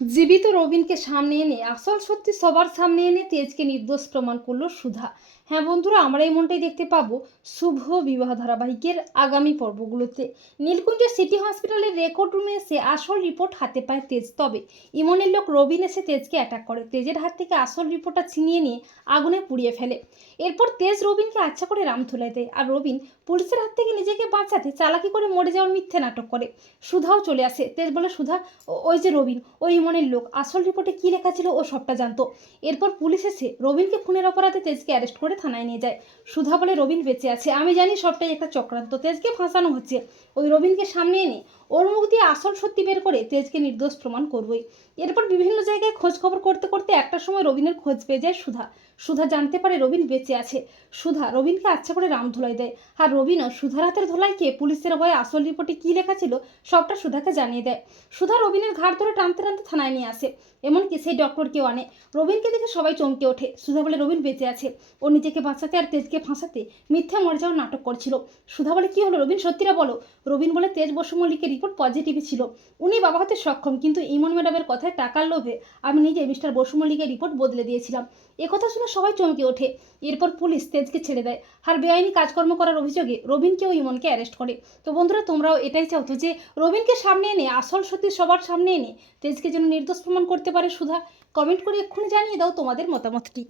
জীবিত রবিনকে সামনে এনে আসল সত্যি সবার সামনে এনে তেজকে নির্দোষ প্রমাণ করল সুধা। হ্যাঁ বন্ধুরা, আমরা এমনটাই দেখতে পাবো শুভ বিবাহ ধারাবাহিকের আগামী পর্বগুলোতে। নীলকুঞ্জ সিটি হসপিটালের রেকর্ড রুমে এসে আসল রিপোর্ট হাতে পায় তেজ। তবে ইমনের লোক রবিন এসে তেজকে অ্যাটাক করে। তেজের হাত থেকে আসল রিপোর্টটা ছিনিয়ে নিয়ে আগুনে পুড়িয়ে ফেলে। এরপর তেজ রবিনকে আচ্ছা করে রাম রামধুলাই দেয়। আর রবিন পুলিশের হাত থেকে নিজেকে বাঁচাতে চালাকি করে মরে যাওয়ার মিথ্যে নাটক করে। সুধাও চলে আসে। তেজ বলে, সুধা, "ও- ওই যে রবিন, ওই ইমনের লোক, আসল রিপোর্টে কী লেখা ছিল ও সবটা জানতো। এরপর পুলিশ এসে রবিনকে খুনের অপরাধে তেজকে অ্যারেস্ট করে থানায় নিয়ে যায়। সুধা বলে, রবিন বেঁচে আছে। আমি জানি সবটাই একটা চক্রান্ত। তেজকে ফাঁসানো হচ্ছে। ওই রবিনকে সামনে এনে ওর মুখ দিয়ে আসল সত্যি বের করে তেজকে নির্দোষ প্রমাণ করবই। এরপর বিভিন্ন জায়গায় খোঁজ খবর করতে করতে একটা সময় রবিনের খোঁজ পেয়ে যায় সুধা। সুধা জানতে পারে রবিন বেঁচে আছে। সুধা রবিনকে আচ্ছা করে রাম ধুলাই দেয়। আর রবিনও সুধার হাতের ধোলাইকে পুলিশের ভয়ে আসল রিপোর্টে কী লেখা ছিল সবটা সুধাকে জানিয়ে দেয়। সুধা রবিনের ঘাট ধরে টানতে টানতে থানায় নিয়ে আসে। এমনকি সেই ডক্টরকেও আনে। রবিনকে দেখে সবাই চমকে ওঠে। সুধা বলে, রবিন বেঁচে আছে। ও নিজেকে বাঁচাতে আর তেজকে ফাঁসাতে মিথ্যা মরে যাওয়ার নাটক করছিল। সুধা বলে কী হলো? রবিন, সত্যিটা বলো। রবিন বলে, তেজ বসু মল্লিকের রিপোর্ট পজিটিভই ছিল। উনি বাবা হতে সক্ষম, কিন্তু ইমন ম্যাডামের কথায় টাকার লোভে আমি নিজে মিস্টার বসু মল্লিকের রিপোর্ট বদলে দিয়েছিলাম। একথা শুনে সবাই চমকে ওঠে। এরপর পুলিশ তেজকে ছেড়ে দেয়। আর বেআইনি কাজকর্ম করার অভিযোগে রবিনকেও ইমনকে অ্যারেস্ট করে। তো বন্ধুরা, তোমরাও এটাই চাও তো যে, রবিনকে সামনে এনে, আসল সত্যি সবার সামনে এনে, তেজকে যেন নির্দোষ প্রমাণ করতে পারে সুধা। কমেন্ট করে এক্ষুনি জানিয়ে দাও তোমাদের মতামতটি।